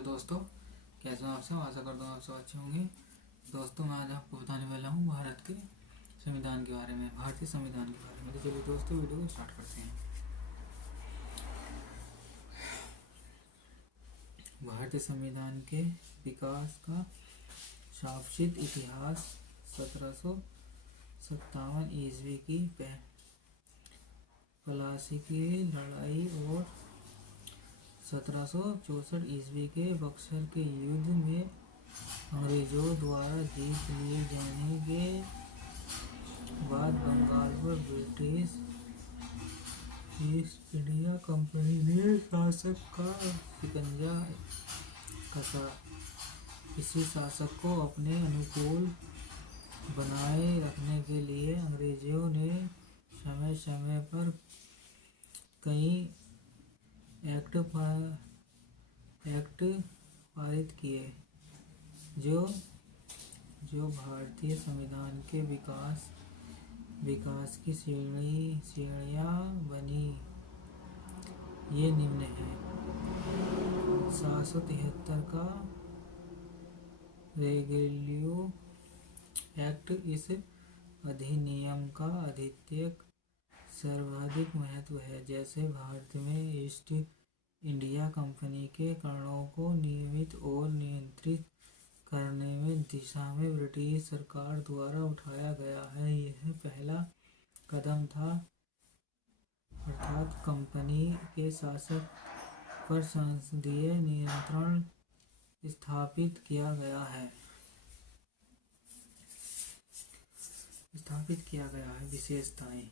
Hello दोस्तों, कैसे हो आप सब। आशा करता हूँ आप सब अच्छे होंगे। दोस्तों, मैं आज आपको बताने वाला हूँ भारत के संविधान के बारे में, भारतीय संविधान के बारे में। तो चलिए दोस्तों, वीडियो को स्टार्ट करते हैं। भारतीय संविधान के विकास का शासित इतिहास 1757 ईस्वी की प्लासी की लड़ाई और 1764 ईस्वी के बक्सर के युद्ध में अंग्रेजों द्वारा जीत लिए जाने के बाद बंगाल पर ब्रिटिश ईस्ट इंडिया कंपनी ने शासक का शिकंजा कसा। इसी शासक को अपने अनुकूल बनाए रखने के लिए अंग्रेजों ने समय समय पर कई एक्ट पारित किए जो भारतीय संविधान के विकास की सीढ़ियाँ बनी। ये निम्न है। 773 का रेगुलेटिव एक्ट। इस अधिनियम का अधिक सर्वाधिक महत्व है। जैसे भारत में ईस्ट इंडिया कंपनी के करों को नियमित और नियंत्रित करने में दिशा में ब्रिटिश सरकार द्वारा उठाया गया है। यह पहला कदम था, अर्थात कंपनी के शासक पर संसदीय नियंत्रण स्थापित किया गया है। विशेषताएं।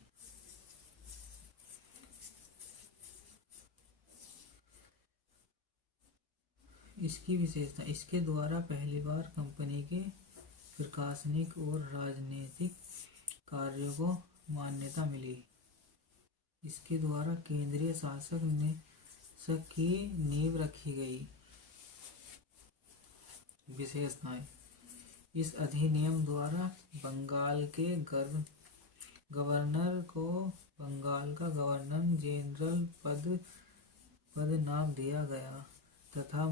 इसकी विशेषता, इसके द्वारा पहली बार कंपनी के प्रशासनिक और राजनीतिक कार्यों को मान्यता मिली। इसके द्वारा केंद्रीय शासक की नींव रखी गई। विशेषताएं। इस अधिनियम द्वारा बंगाल के गवर्नर को बंगाल का गवर्नर जनरल पद नाम दिया गया तथा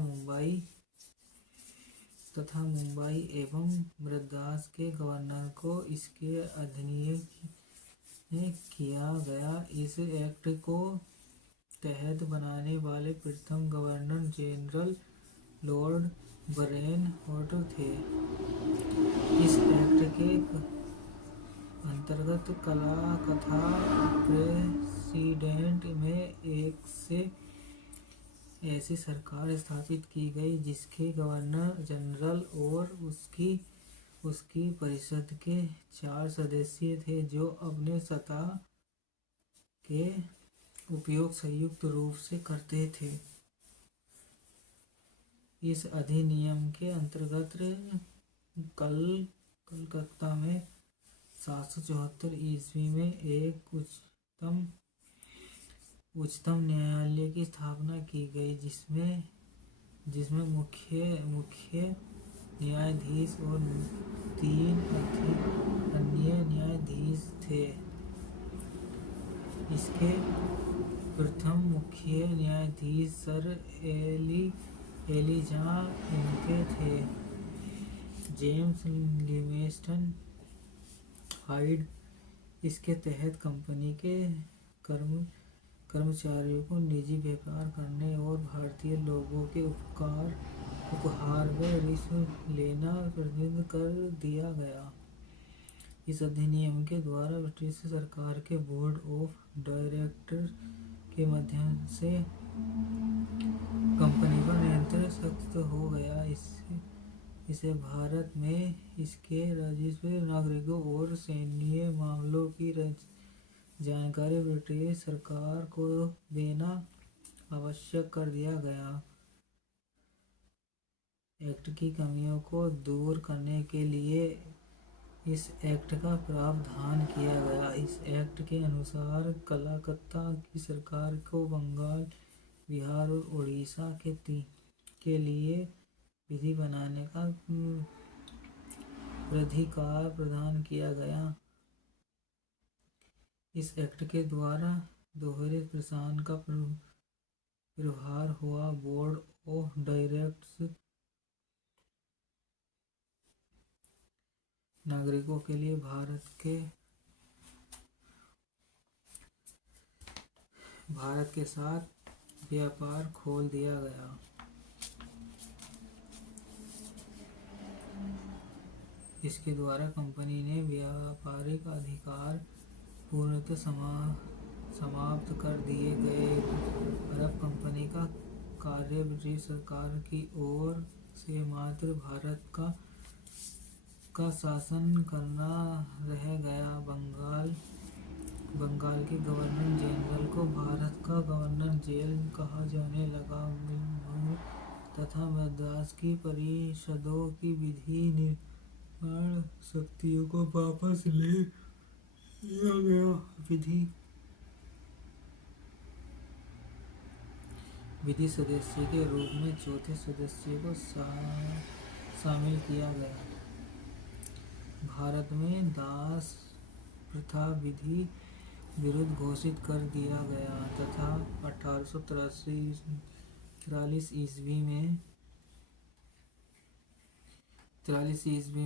मुंबई एवं मद्रास के गवर्नर को इसके अधीन किया गया। इस एक्ट को तहत बनाने वाले प्रथम गवर्नर जनरल लॉर्ड बर्नहार्ड थे। इस एक्ट के अंतर्गत कलकत्ता प्रेसिडेंट में एक से ऐसी सरकार स्थापित की गई जिसके गवर्नर जनरल और उसकी परिषद के 4 सदस्य थे, जो अपने सत्ता के उपयोग संयुक्त रूप से करते थे। इस अधिनियम के अंतर्गत कलकत्ता में 774 ईस्वी में एक उच्चतम न्यायालय की स्थापना की गई, जिसमें मुख्य न्यायाधीश और 3 अन्य न्यायाधीश थे। इसके प्रथम मुख्य न्यायाधीश सर एलिजा इनके थे। James Livingstone hide. इसके तहत कंपनी के कर्मचारियों को निजी व्यापार करने और भारतीय लोगों के उपहार व रिश्वत लेना प्रतिबंध कर दिया गया। इस अधिनियम के द्वारा ब्रिटिश सरकार के बोर्ड ऑफ डायरेक्टर के माध्यम से कंपनी पर नियंत्रण सख्त हो गया। इसे भारत में इसके राजस्व, नागरिकों और सैन्य मामलों की जानकारी ब्रिटिश सरकार को देना आवश्यक कर दिया गया। एक्ट की कमियों को दूर करने के लिए इस एक्ट का प्रावधान किया गया। इस एक्ट के अनुसार कलकत्ता की सरकार को बंगाल, बिहार और उड़ीसा के लिए विधि बनाने का अधिकार प्रदान किया गया। इस एक्ट के द्वारा दोहरे प्रशासन का प्रभार हुआ। बोर्ड ऑफ डायरेक्टर्स नागरिकों के लिए भारत के साथ व्यापार खोल दिया गया। इसके द्वारा कंपनी ने व्यापारिक अधिकार पूर्णतः समाप्त कर दिए गए। अरब कंपनी का कार्य ब्रिटिश सरकार की ओर से मात्र भारत का शासन करना रह गया। बंगाल के गवर्नर जनरल को भारत का गवर्नर जनरल कहा जाने लगा तथा मद्रास की परिषदों की विधि निर्माण शक्तियों को वापस ले लिया गया। विधि सदस्य के रूप में चौथे सदस्य को शामिल किया गया। भारत में दास प्रथा विधि विरुद्ध घोषित कर दिया गया तथा 1843 ईस्वी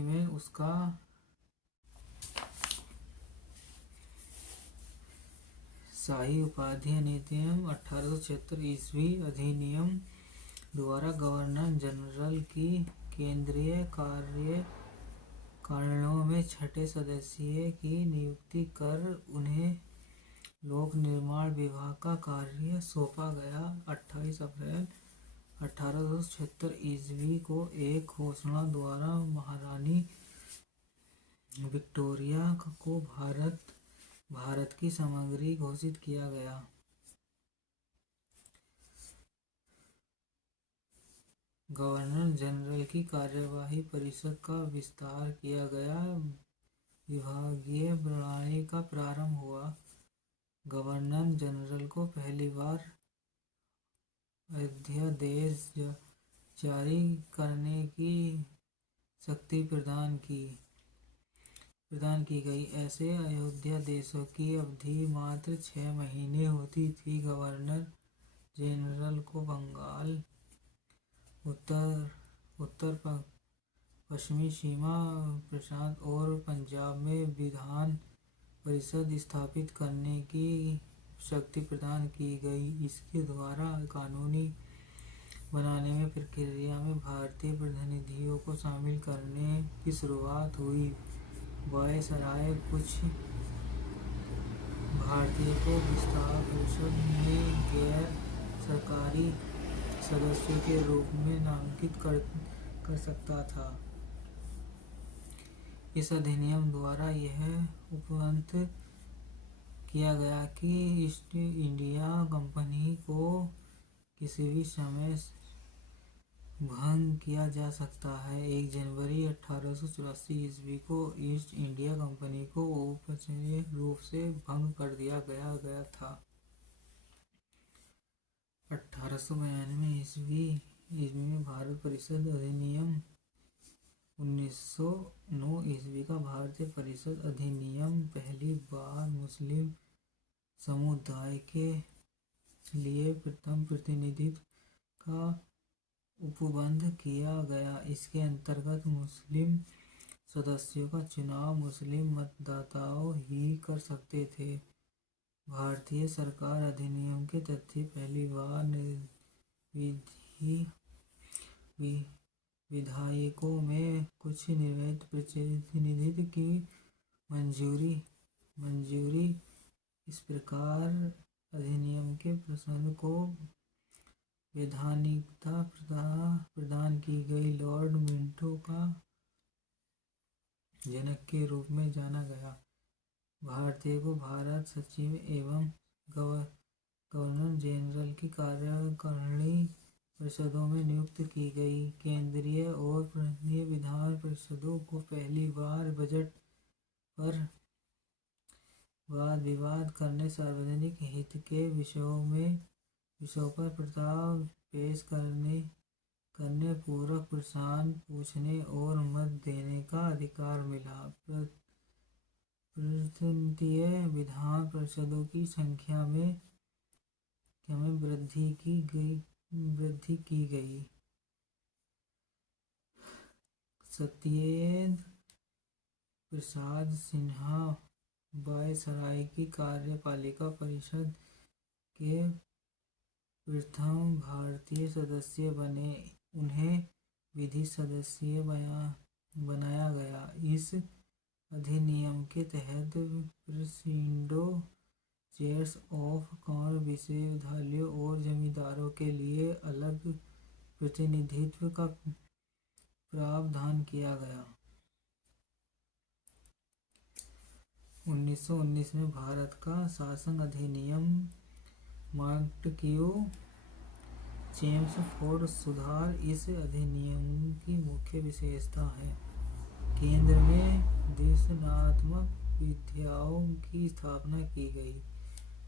में उसका शाही उपाधि अधिनियम 1876 ईस्वी अधिनियम द्वारा गवर्नर जनरल की केंद्रीय कार्यकारिणियों में छठे सदस्य की नियुक्ति कर उन्हें लोक निर्माण विभाग का कार्य सौंपा गया। 28 अप्रैल 1876 ईस्वी को एक घोषणा द्वारा महारानी विक्टोरिया को भारत की सामग्री घोषित किया गया। गवर्नर जनरल की कार्यवाही परिषद का विस्तार किया गया। विभागीय प्रणाली का प्रारंभ हुआ। गवर्नर जनरल को पहली बार अध्यादेश जारी करने की शक्ति प्रदान की गई। ऐसे अध्यादेशों की अवधि मात्र 6 महीने होती थी। गवर्नर जनरल को बंगाल, उत्तर पश्चिमी सीमा, प्रशांत और पंजाब में विधान परिषद स्थापित करने की शक्ति प्रदान की गई। इसके द्वारा कानूनी बनाने में प्रक्रिया में भारतीय प्रतिनिधियों को शामिल करने की शुरुआत हुई। वायसराय कुछ भारतीयों को विस्तार परिषद में गैर सरकारी सदस्यों के रूप में नामांकित कर सकता था। इस अधिनियम द्वारा यह उपबंध किया गया कि ईस्ट इंडिया कंपनी को किसी भी समय भंग किया जा सकता है। 1 जनवरी 1884 ईस्वी को ईस्ट इंडिया कंपनी को औपचारिक रूप से भंग कर दिया गया था। 1892 ईस्वी में भारत परिषद अधिनियम 1909 ईस्वी का भारतीय परिषद अधिनियम पहली बार मुस्लिम समुदाय के लिए प्रथम प्रतिनिधित्व का उपबंध किया गया। इसके अंतर्गत मुस्लिम सदस्यों का चुनाव मुस्लिम मतदाताओं ही कर सकते थे। भारतीय सरकार अधिनियम के तहत पहली बार विधायकों में कुछ निर्वाचित प्रतिनिधित्व की मंजूरी। इस प्रकार अधिनियम के प्रश्न को वैधानिकता प्रदान की गई। लॉर्ड मिंटो का जनक के रूप में जाना गया। भारतीय को भारत सचिव एवं गवर्नर जनरल की कार्यकारिणी परिषदों में नियुक्त की गई। केंद्रीय और प्रांतीय विधान परिषदों को पहली बार बजट पर वाद विवाद करने, सार्वजनिक हित के विषयों पर प्रस्ताव पेश करने, पूरक प्रश्न पूछने और मत देने का अधिकार मिला। प्रांतीय विधान परिषदों की संख्या में वृद्धि की वृद्धि की गई। सत्येंद्र प्रसाद सिन्हा वायसराय की कार्यपालिका परिषद के प्रथम भारतीय सदस्य बने। उन्हें विधि सदस्य बनाया गया। इस अधिनियम के तहत प्रेसिडेंटो चेयर्स ऑफ कॉमर्स विश्वविद्यालयों और जमींदारों के लिए अलग प्रतिनिधित्व का प्रावधान किया गया। 1919 में भारत का शासन अधिनियम मॉन्टेग्यू चेम्सफोर्ड सुधार इस अधिनियम की मुख्य विशेषता है। केंद्र में देशनात्मक विधायिकाओं की स्थापना की गई।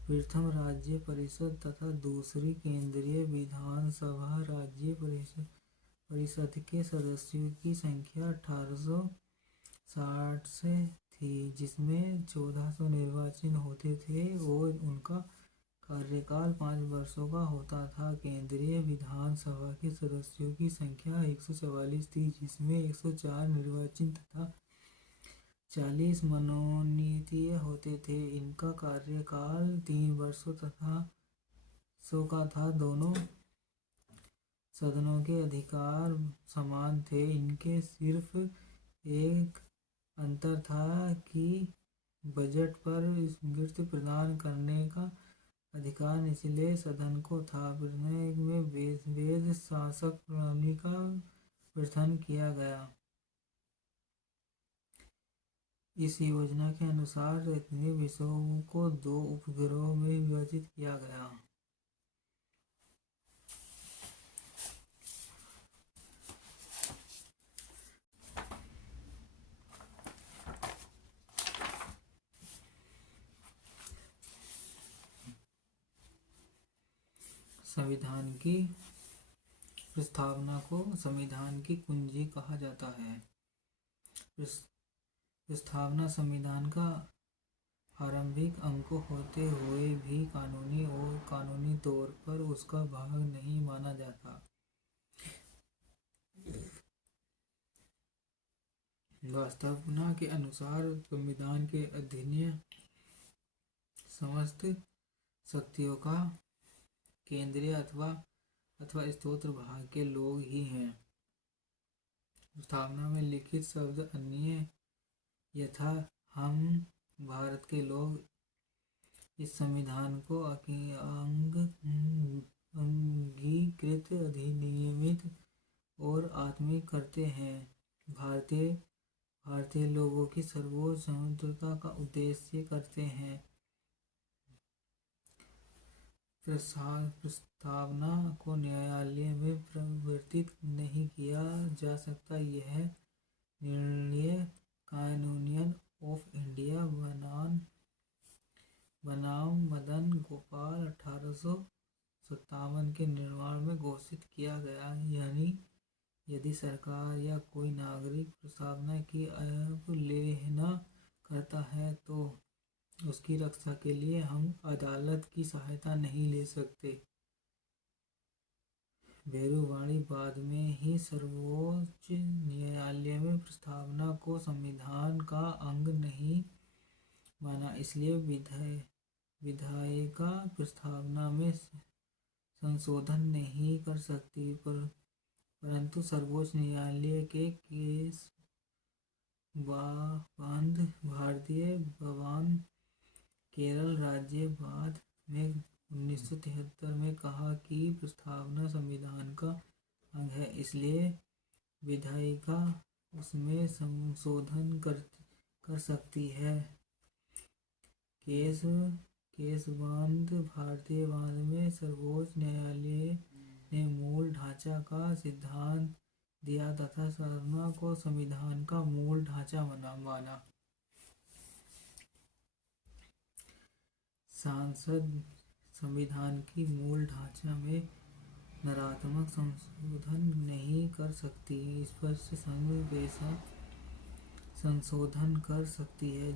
प्रथम राज्य परिषद तथा दूसरी केंद्रीय विधानसभा राज्य परिषद के सदस्यों की संख्या 1860 से थी, जिसमें 1400 निर्वाचित होते थे और उनका कार्यकाल 5 वर्षों का होता था। केंद्रीय विधानसभा के सदस्यों की संख्या 144 थी, जिसमें 104 निर्वाचित तथा 40 मनोनीत होते थे। इनका कार्यकाल 3 वर्षों तथा का था। दोनों सदनों के अधिकार समान थे। इनके सिर्फ एक अंतर था कि बजट पर स्वीकृति प्रदान करने का अधिकार निचले सदन को था। प्रत्येक में वेद शासक प्रणाली का प्रवर्तन किया गया। इस योजना के अनुसार इतने विषयों को 2 उपग्रहों में विभाजित किया गया। संविधान की प्रस्तावना को संविधान की कुंजी कहा जाता है। प्रस्तावना संविधान का आरंभिक अंक होते हुए भी कानूनी तौर पर उसका भाग नहीं माना जाता। प्रस्तावना के अनुसार संविधान के अधीन समस्त शक्तियों का केंद्रीय अथवा स्रोत भाग के लोग ही हैं। प्रस्तावना में लिखित शब्द अन्य यथा हम भारत के लोग इस संविधान को अंगीकृत, अधिनियमित और आत्मिक करते हैं। भारतीय लोगों की सर्वोच्च स्वतंत्रता का उद्देश्य करते हैं। प्रस्तावना को न्यायालय में परिवर्तित नहीं किया जा सकता। यह निर्णय यूनियन ऑफ इंडिया बनाम मदन गोपाल 1857 के निर्माण में घोषित किया गया। यानी यदि सरकार या कोई नागरिक प्रस्तावना की अवहेलना करता है तो उसकी रक्षा के लिए हम अदालत की सहायता नहीं ले सकते। भेरुवाणी बाद में ही सर्वोच्च न्यायालय में प्रस्तावना को संविधान का अंग नहीं माना। इसलिए विधायिका प्रस्तावना में संशोधन नहीं कर सकती। परंतु सर्वोच्च न्यायालय के केस भारतीय भवन केरल राज्य बाद में 1973 में कहा कि प्रस्तावना संविधान का अंग है, इसलिए विधायिका उसमें संशोधन कर सकती है। केसवाद भारतीय वाद में सर्वोच्च न्यायालय ने मूल ढांचा का सिद्धांत दिया तथा प्रस्तावना को संविधान का मूल ढांचा माना। संसद संविधान की मूल ढांचा में नकारात्मक संशोधन नहीं कर सकती। स्पष्ट संघ वैसा संशोधन कर सकती है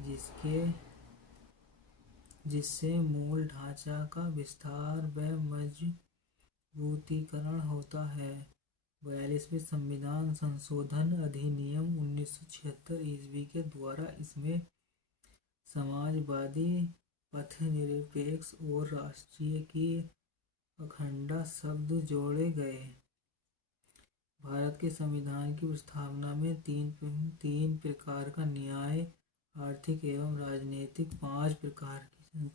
जिससे मूल ढांचा का विस्तार व मजबूतीकरण होता है। 42वें संविधान संशोधन अधिनियम 1976 ईस्वी के द्वारा इसमें समाजवादी, पथनिरपेक्ष और राष्ट्रीय की अखंडता शब्द जोड़े गए। भारत के संविधान की प्रस्तावना में तीन प्रकार का न्याय, आर्थिक एवं राजनीतिक, 5 प्रकार की